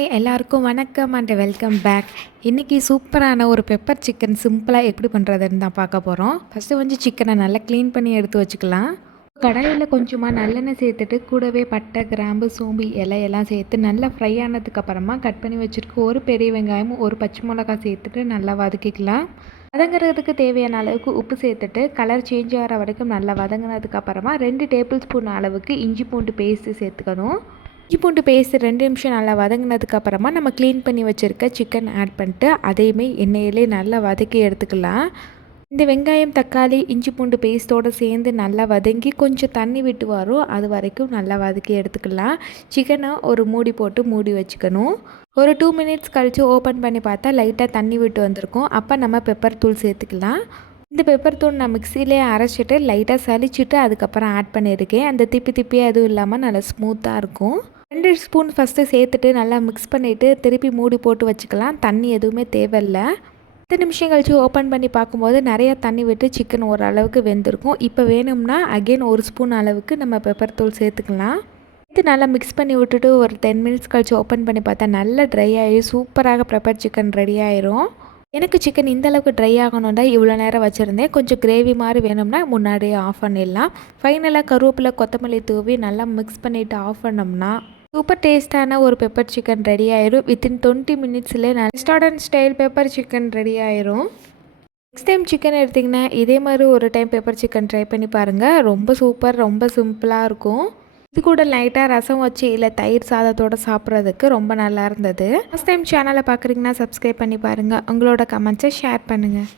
Hi எல்லாருக்கும் வணக்கம் and welcome back. இன்றைக்கி சூப்பரான ஒரு பெப்பர் சிக்கன் சிம்பிளாக எப்படி பண்ணுறதுன்னு தான் பார்க்க போகிறோம். ஃபஸ்ட்டு கொஞ்சம் சிக்கனை நல்லா க்ளீன் பண்ணி எடுத்து வச்சுக்கலாம். கடாயில் கொஞ்சமாக நல்லெண்ணெய் சேர்த்துட்டு கூடவே பட்டை, கிராம்பு, சோம்பு இலையெல்லாம் சேர்த்து நல்லா ஃப்ரை ஆனதுக்கப்புறமா கட் பண்ணி வச்சுருக்க ஒரு பெரிய வெங்காயமும் ஒரு பச்சை மிளகாய் சேர்த்துட்டு நல்லா வதக்கிக்கலாம். வதங்குறதுக்கு தேவையான அளவுக்கு உப்பு சேர்த்துட்டு கலர் சேஞ்ச் ஆகிற வரைக்கும் நல்லா வதங்கினதுக்கப்புறமா 2 டேபிள் ஸ்பூன் அளவுக்கு இஞ்சி பூண்டு பேஸ்ட்டு சேர்த்துக்கணும். இஞ்சி பூண்டு பேஸ்ட் 2 நிமிஷம் நல்லா வதங்கினதுக்கப்புறமா நம்ம க்ளீன் பண்ணி வச்சுருக்க சிக்கன் ஆட் பண்ணிட்டு அதையுமே எண்ணெயிலே நல்லா வதக்கி எடுத்துக்கலாம். இந்த வெங்காயம், தக்காளி, இஞ்சி பூண்டு பேஸ்ட்டோடு சேர்ந்து நல்லா வதங்கி கொஞ்சம் தண்ணி விட்டு வரும், அது வரைக்கும் நல்லா வதக்கி எடுத்துக்கலாம். சிக்கனை ஒரு மூடி போட்டு மூடி வச்சுக்கணும். ஒரு 2 மினிட்ஸ் கழித்து ஓப்பன் பண்ணி பார்த்தா லைட்டாக தண்ணி விட்டு வந்திருக்கும். அப்போ நம்ம பெப்பர் தூள் சேர்த்துக்கலாம். இந்த பெப்பர் தூள் நான் மிக்சியிலே அரைச்சிட்டு லைட்டாக சலிச்சிட்டு அதுக்கப்புறம் ஆட் பண்ணியிருக்கேன். அந்த திப்பியாக எதுவும் இல்லாமல் நல்லா ஸ்மூத்தாக இருக்கும். 2 ஸ்பூன் ஃபஸ்ட்டு சேர்த்துட்டு நல்லா மிக்ஸ் பண்ணிவிட்டு திருப்பி மூடி போட்டு வச்சுக்கலாம். தண்ணி எதுவுமே தேவையில்லை. 10 நிமிஷம் கழித்து ஓப்பன் பண்ணி பார்க்கும்போது நிறையா தண்ணி விட்டு சிக்கன் ஓரளவுக்கு வெந்திருக்கும். இப்போ வேணும்னா அகெயின் 1 ஸ்பூன் அளவுக்கு நம்ம பெப்பர் தூள் சேர்த்துக்கலாம். இது நல்லா மிக்ஸ் பண்ணி விட்டுட்டு ஒரு 10 மினிட்ஸ் கழித்து ஓப்பன் பண்ணி பார்த்தா நல்லா ட்ரை ஆகி சூப்பராக பெப்பர் சிக்கன் ரெடி ஆயிரும். எனக்கு சிக்கன் இந்தளவுக்கு ட்ரை ஆகணுன்னா இவ்வளோ நேரம் வச்சுருந்தேன். கொஞ்சம் கிரேவி மாதிரி வேணும்னா முன்னாடியே ஆஃப் பண்ணிடலாம். ஃபைனலாக கருவேப்பிலை, கொத்தமல்லி தூவி நல்லா மிக்ஸ் பண்ணிவிட்டு ஆஃப் பண்ணோம்னா சூப்பர் டேஸ்ட்டான ஒரு பெப்பர் சிக்கன் ரெடி ஆயிரும். வித்தின் 20 மினிட்ஸ்லேயே restaurant style pepper chicken ready ஆயிரும். நெக்ஸ்ட் டைம் சிக்கன் எடுத்திங்கன்னா இதே மாதிரி ஒரு டைம் பெப்பர் சிக்கன் ட்ரை பண்ணி பாருங்கள். ரொம்ப சூப்பர், ரொம்ப சிம்பிளாக இருக்கும். இது கூட லைட்டாக ரசம் வச்சு இல்லை தயிர் சாதத்தோடு சாப்பிட்றதுக்கு ரொம்ப நல்லா இருந்தது. ஃபஸ்ட் டைம் சேனலை பார்க்குறீங்கன்னா சப்ஸ்கிரைப் பண்ணி பாருங்கள். உங்களோட கமெண்ட்ஸை ஷேர் பண்ணுங்கள்.